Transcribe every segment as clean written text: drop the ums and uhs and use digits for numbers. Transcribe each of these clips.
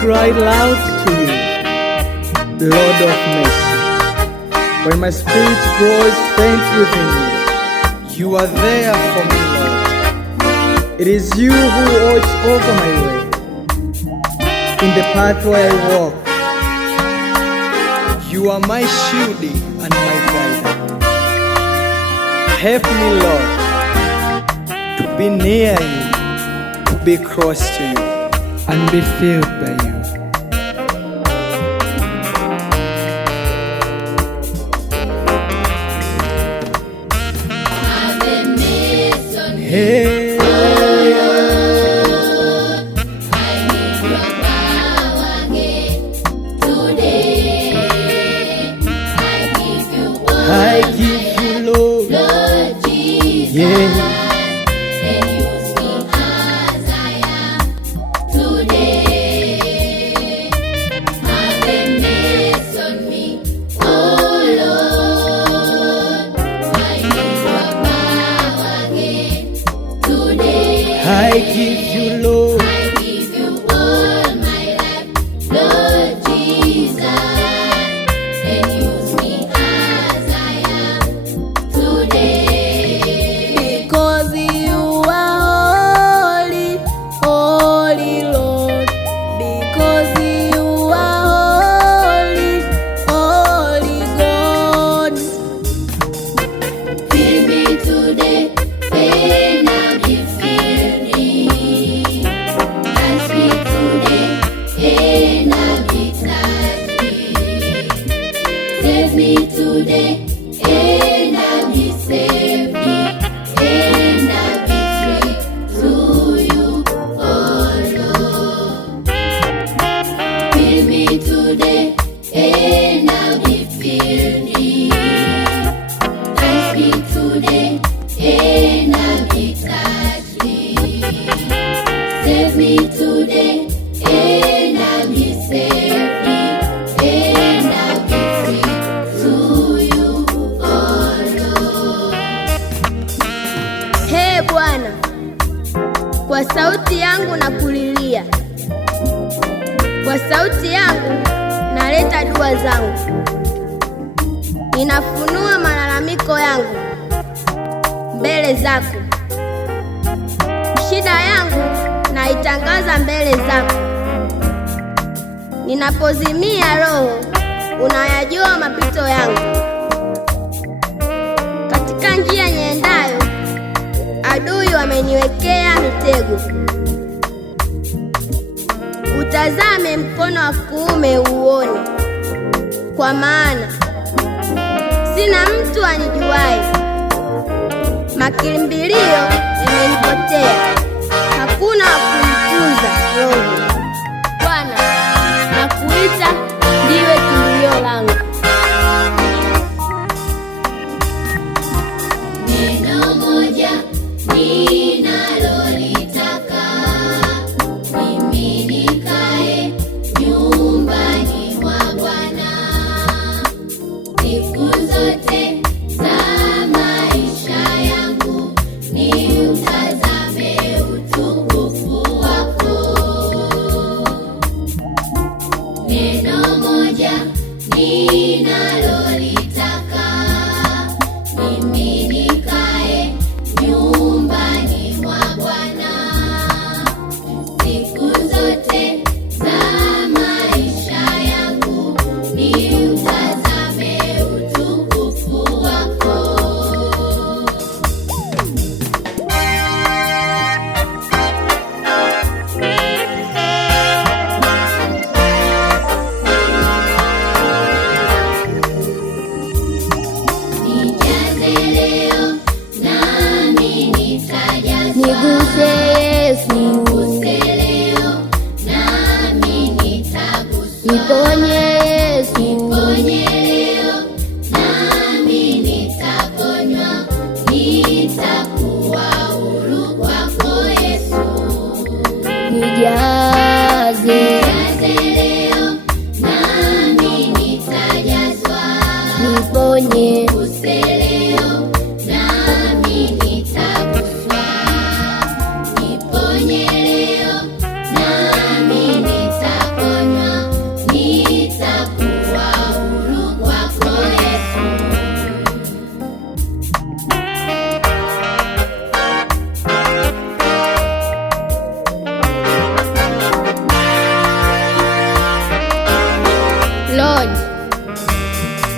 cry loud to you, Lord of mercy. When my spirit grows faint within me, you are there for me, Lord. It is you who watch over my way. In the path where I walk, you are my shield and my guide. Help me, Lord, to be near you, to be close to you, and be filled by you. Hey. I give you, Lord, Jesus, yeah. And use me as I am today. Have a mess on me, oh Lord. I need your power again today. I give you, Lord, I give you all my life, Lord Jesus. And use me as I am today. Because you are holy, holy Lord. Because you are holy, holy God. Fill me today, and I'll be filled. Touch me today, and I'll be touched. Save me today, and I'll be saved. And I'll be free through you, oh Lord. Fill me today, and I'll be filled. Touch me today, and I'll be touched. Save me today, and I'll be saved. And I'll be free through you, oh Lord. Hey Bwana, kwa sauti yangu nakulilia, kwa sauti yangu naleta dua zangu, ninafunua malalamiko yangu mbele zako. Shida yangu naitangaza mbele zako. Ninapozimia roho, unayajua mapito yangu. Katika njia niendayo, adui wameniwekea mitego. Utazame mkono wa kuume uone, kwa maana sina mtu anijuaye. Makimbilio yamenipotea, hakuna wa kunitunza roho. Bwana, nakuita, ndiwe kimbilio langu. Neno moja ninalolitaka, mimi nikae nyumbani mwa Bwana siku zote za maisha yangu, niutazame utukufu wako. Neno moja ninalolitaka, mimi nikae nyumbani mwa Bwana siku zote za maisha yangu, niutazame utukufu wako. Lord.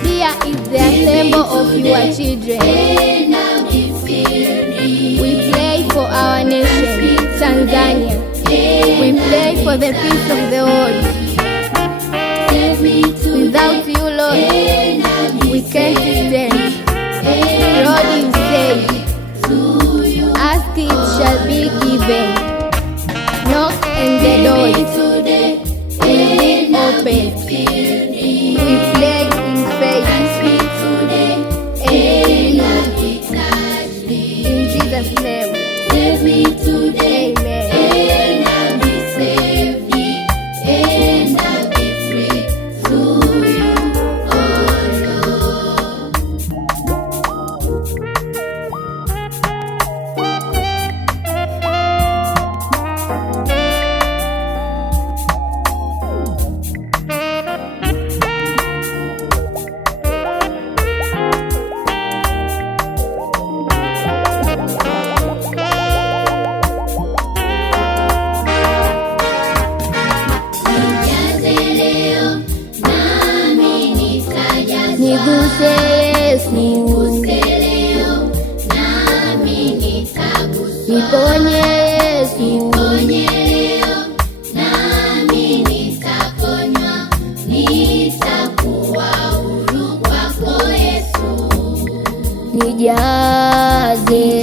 Here is the assembly of your children. We pray for our nation, Tanzania. We pray for the peace of the world. Without you, Lord, we can't stand. Lord, you say, ask it shall be given. Knock and the door will be open. We pray in faith. In Jesus' name. Save me today. Amen. And I'll be saved. And I'll be free through you, oh Niguse Yesu, leo nami nitaguswa. niponye Yesu, Niponye leo nami nitaponywa. Nitakuwa huru kwako Yesu. nijaze